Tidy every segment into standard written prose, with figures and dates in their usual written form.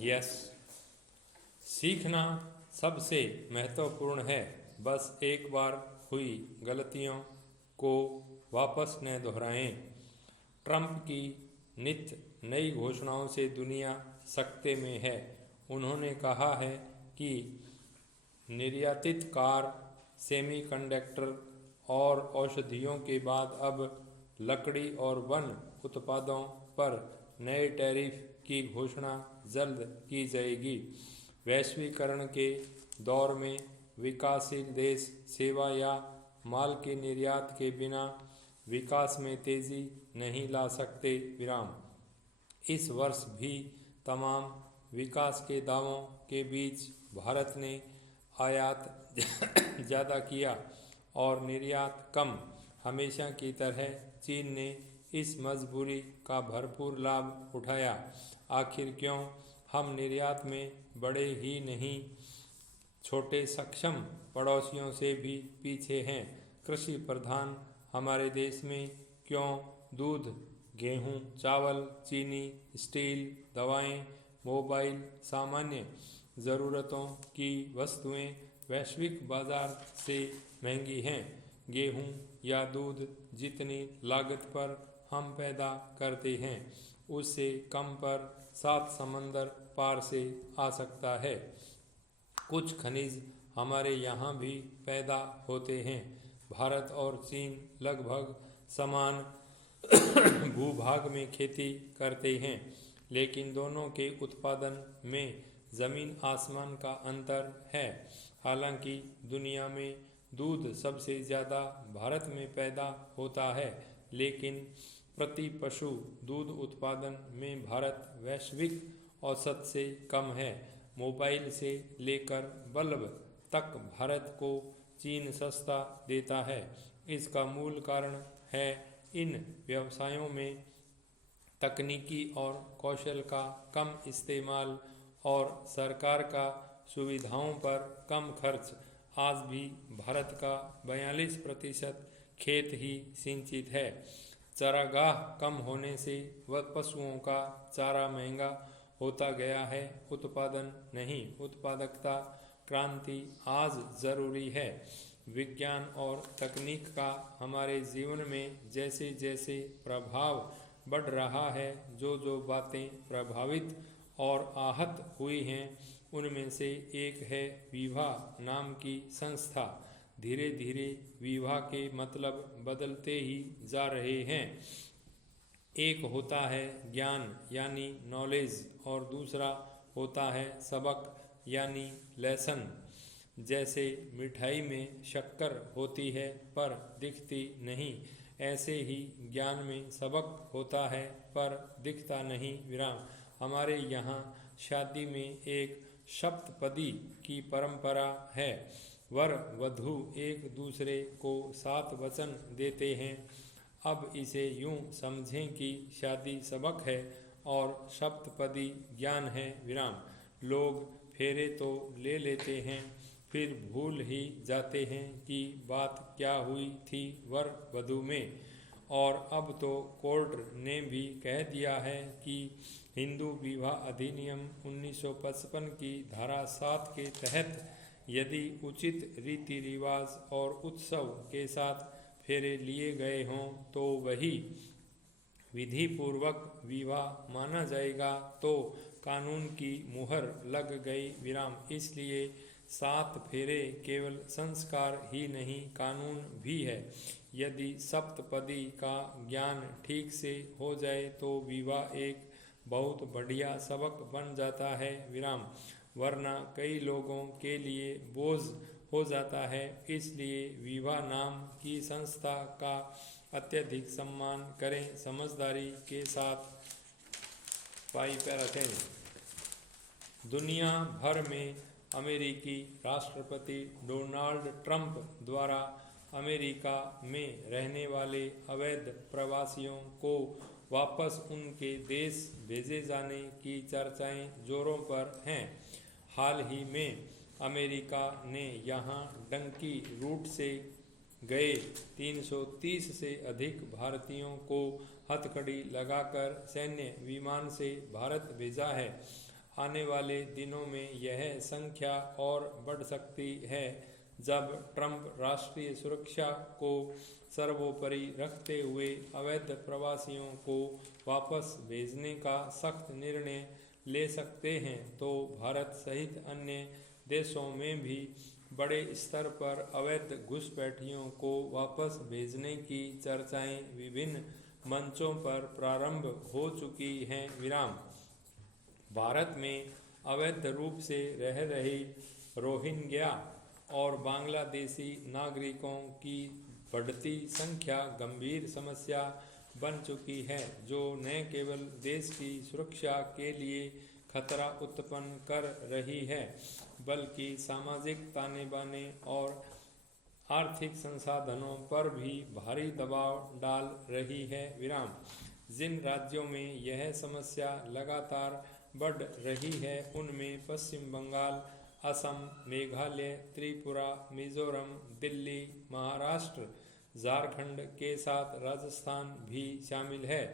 Yes, सीखना सबसे महत्वपूर्ण है। बस एक बार हुई गलतियों को वापस न दोहराएं। ट्रंप की नित्य नई घोषणाओं से दुनिया सकते में है। उन्होंने कहा है कि निर्यातित कार, सेमीकंडक्टर और औषधियों के बाद अब लकड़ी और वन उत्पादों पर नए टैरिफ की घोषणा जल्द की जाएगी। वैश्वीकरण के दौर में विकासशील देश सेवा या माल के निर्यात के बिना विकास में तेजी नहीं ला सकते। विराम। इस वर्ष भी तमाम विकास के दावों के बीच भारत ने आयात ज़्यादा किया और निर्यात कम। हमेशा की तरह चीन ने इस मजबूरी का भरपूर लाभ उठाया। आखिर क्यों हम निर्यात में बड़े ही नहीं, छोटे सक्षम पड़ोसियों से भी पीछे हैं? कृषि प्रधान हमारे देश में क्यों दूध, गेहूं, चावल, चीनी, स्टील, दवाएं, मोबाइल, सामान्य ज़रूरतों की वस्तुएं वैश्विक बाजार से महंगी हैं? गेहूं या दूध जितनी लागत पर हम पैदा करते हैं, उससे कम पर 7 समंदर पार से आ सकता है। कुछ खनिज हमारे यहाँ भी पैदा होते हैं। भारत और चीन लगभग समान भूभाग में खेती करते हैं, लेकिन दोनों के उत्पादन में ज़मीन आसमान का अंतर है। हालांकि दुनिया में दूध सबसे ज़्यादा भारत में पैदा होता है, लेकिन प्रति पशु दूध उत्पादन में भारत वैश्विक औसत से कम है। मोबाइल से लेकर बल्ब तक भारत को चीन सस्ता देता है। इसका मूल कारण है इन व्यवसायों में तकनीकी और कौशल का कम इस्तेमाल और सरकार का सुविधाओं पर कम खर्च। आज भी भारत का 42% खेत ही सिंचित है। चारागाह कम होने से व पशुओं का चारा महंगा होता गया है, उत्पादन नहीं। उत्पादकता क्रांति आज जरूरी है। विज्ञान और तकनीक का हमारे जीवन में जैसे जैसे प्रभाव बढ़ रहा है, जो जो बातें प्रभावित और आहत हुई हैं, उनमें से एक है विवाह नाम की संस्था। धीरे धीरे विवाह के मतलब बदलते ही जा रहे हैं। एक होता है ज्ञान यानी नॉलेज और दूसरा होता है सबक यानी लेसन। जैसे मिठाई में शक्कर होती है पर दिखती नहीं, ऐसे ही ज्ञान में सबक होता है पर दिखता नहीं। विराम। हमारे यहाँ शादी में एक सप्तपदी की परंपरा है। वर वधू एक दूसरे को 7 वचन देते हैं। अब इसे यूं समझें कि शादी सबक है और सप्तपदी ज्ञान है। विराम। लोग फेरे तो ले लेते हैं, फिर भूल ही जाते हैं कि बात क्या हुई थी वर वधू में। और अब तो कोर्ट ने भी कह दिया है कि हिंदू विवाह अधिनियम 1955 की धारा 7 के तहत यदि उचित रीति रिवाज और उत्सव के साथ फेरे लिए गए हों तो वही विधि पूर्वक विवाह माना जाएगा। तो कानून की मुहर लग गई। विराम। इसलिए 7 फेरे केवल संस्कार ही नहीं, कानून भी है। यदि सप्तपदी का ज्ञान ठीक से हो जाए तो विवाह एक बहुत बढ़िया सबक बन जाता है। विराम। वरना कई लोगों के लिए बोझ हो जाता है। इसलिए विवाह नाम की संस्था का अत्यधिक सम्मान करें, समझदारी के साथ पाई पर रखें। दुनिया भर में अमेरिकी राष्ट्रपति डोनाल्ड ट्रंप द्वारा अमेरिका में रहने वाले अवैध प्रवासियों को वापस उनके देश भेजे जाने की चर्चाएं जोरों पर हैं। हाल ही में अमेरिका ने यहां डंकी रूट से गए 330 से अधिक भारतीयों को हथकड़ी लगाकर सैन्य विमान से भारत भेजा है। आने वाले दिनों में यह संख्या और बढ़ सकती है जब ट्रंप राष्ट्रीय सुरक्षा को सर्वोपरि रखते हुए अवैध प्रवासियों को वापस भेजने का सख्त निर्णय ले सकते हैं। तो भारत सहित अन्य देशों में भी बड़े स्तर पर अवैध घुसपैठियों को वापस भेजने की चर्चाएं विभिन्न मंचों पर प्रारंभ हो चुकी हैं। विराम। भारत में अवैध रूप से रह रहे रोहिंग्या और बांग्लादेशी नागरिकों की बढ़ती संख्या गंभीर समस्या बन चुकी है, जो न केवल देश की सुरक्षा के लिए खतरा उत्पन्न कर रही है, बल्कि सामाजिक ताने बाने और आर्थिक संसाधनों पर भी भारी दबाव डाल रही है। विराम। जिन राज्यों में यह समस्या लगातार बढ़ रही है उनमें पश्चिम बंगाल, असम, मेघालय, त्रिपुरा, मिजोरम, दिल्ली, महाराष्ट्र, झारखंड के साथ राजस्थान भी शामिल है।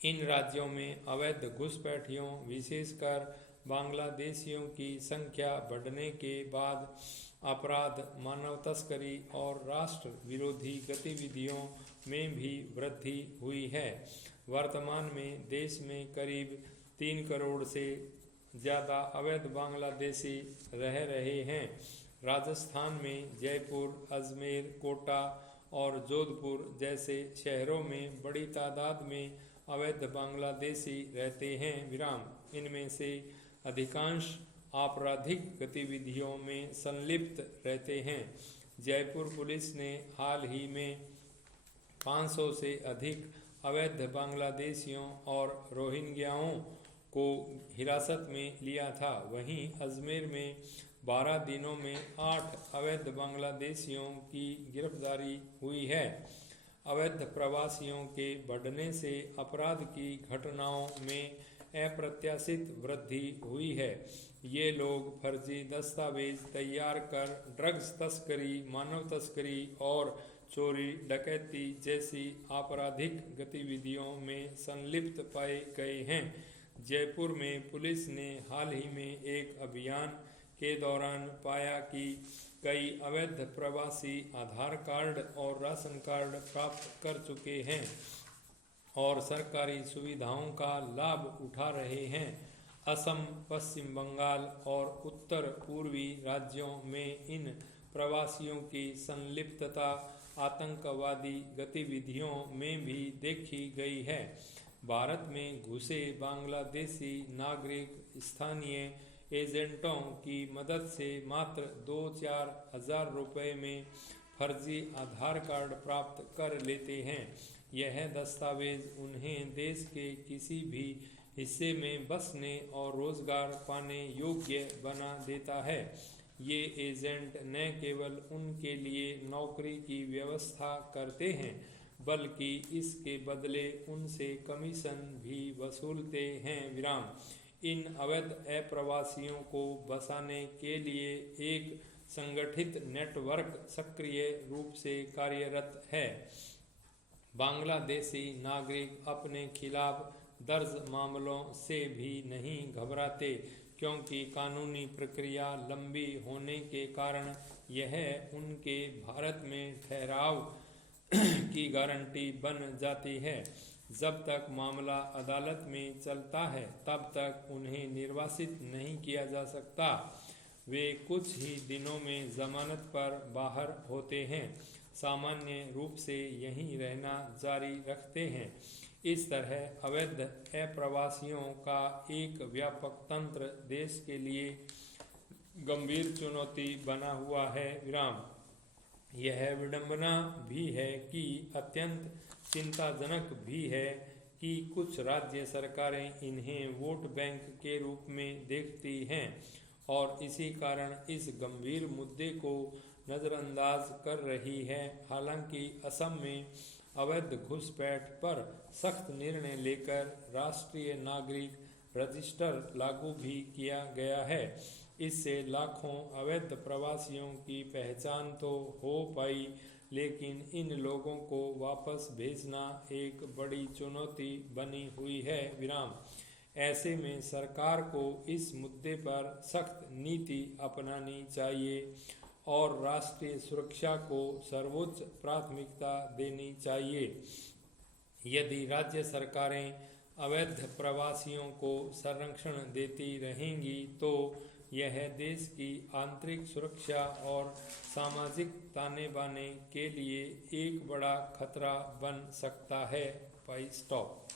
इन राज्यों में अवैध घुसपैठियों, विशेषकर बांग्लादेशियों की संख्या बढ़ने के बाद अपराध, मानव तस्करी और राष्ट्र विरोधी गतिविधियों में भी वृद्धि हुई है। वर्तमान में देश में करीब 3 करोड़ से ज़्यादा अवैध बांग्लादेशी रह रहे हैं। राजस्थान में जयपुर, अजमेर, कोटा और जोधपुर जैसे शहरों में बड़ी तादाद में अवैध बांग्लादेशी रहते हैं। विराम। इनमें से अधिकांश आपराधिक गतिविधियों में संलिप्त रहते हैं। जयपुर पुलिस ने हाल ही में 500 से अधिक अवैध बांग्लादेशियों और रोहिंग्याओं को हिरासत में लिया था। वहीं अजमेर में 12 दिनों में 8 अवैध बांग्लादेशियों की गिरफ्तारी हुई है। अवैध प्रवासियों के बढ़ने से अपराध की घटनाओं में अप्रत्याशित वृद्धि हुई है। ये लोग फर्जी दस्तावेज तैयार कर ड्रग्स तस्करी, मानव तस्करी और चोरी डकैती जैसी आपराधिक गतिविधियों में संलिप्त पाए गए हैं। जयपुर में पुलिस ने हाल ही में एक अभियान के दौरान पाया कि कई अवैध प्रवासी आधार कार्ड और राशन कार्ड प्राप्त कर चुके हैं और सरकारी सुविधाओं का लाभ उठा रहे हैं। असम, पश्चिम बंगाल और उत्तर पूर्वी राज्यों में इन प्रवासियों की संलिप्तता आतंकवादी गतिविधियों में भी देखी गई है। भारत में घुसे बांग्लादेशी नागरिक स्थानीय एजेंटों की मदद से मात्र 2-4 हज़ार रुपये में फर्जी आधार कार्ड प्राप्त कर लेते हैं। यह दस्तावेज उन्हें देश के किसी भी हिस्से में बसने और रोजगार पाने योग्य बना देता है। ये एजेंट न केवल उनके लिए नौकरी की व्यवस्था करते हैं, बल्कि इसके बदले उनसे कमीशन भी वसूलते हैं। विराम। इन अवैध अप्रवासियों को बसाने के लिए एक संगठित नेटवर्क सक्रिय रूप से कार्यरत है। बांग्लादेशी नागरिक अपने खिलाफ दर्ज मामलों से भी नहीं घबराते, क्योंकि कानूनी प्रक्रिया लंबी होने के कारण यह उनके भारत में ठहराव की गारंटी बन जाती है। जब तक मामला अदालत में चलता है तब तक उन्हें निर्वासित नहीं किया जा सकता। वे कुछ ही दिनों में जमानत पर बाहर होते हैं, सामान्य रूप से यहीं रहना जारी रखते हैं। इस तरह अवैध अप्रवासियों का एक व्यापक तंत्र देश के लिए गंभीर चुनौती बना हुआ है। विराम। यह विडंबना भी है कि अत्यंत चिंताजनक भी है कि कुछ राज्य सरकारें इन्हें वोट बैंक के रूप में देखती हैं और इसी कारण इस गंभीर मुद्दे को नज़रअंदाज कर रही है। हालांकि असम में अवैध घुसपैठ पर सख्त निर्णय लेकर राष्ट्रीय नागरिक रजिस्टर लागू भी किया गया है। इससे लाखों अवैध प्रवासियों की पहचान तो हो पाई, लेकिन इन लोगों को वापस भेजना एक बड़ी चुनौती बनी हुई है। विराम। ऐसे में सरकार को इस मुद्दे पर सख्त नीति अपनानी चाहिए और राष्ट्रीय सुरक्षा को सर्वोच्च प्राथमिकता देनी चाहिए। यदि राज्य सरकारें अवैध प्रवासियों को संरक्षण देती रहेंगी तो यह देश की आंतरिक सुरक्षा और सामाजिक ताने बाने के लिए एक बड़ा खतरा बन सकता है। स्टॉप।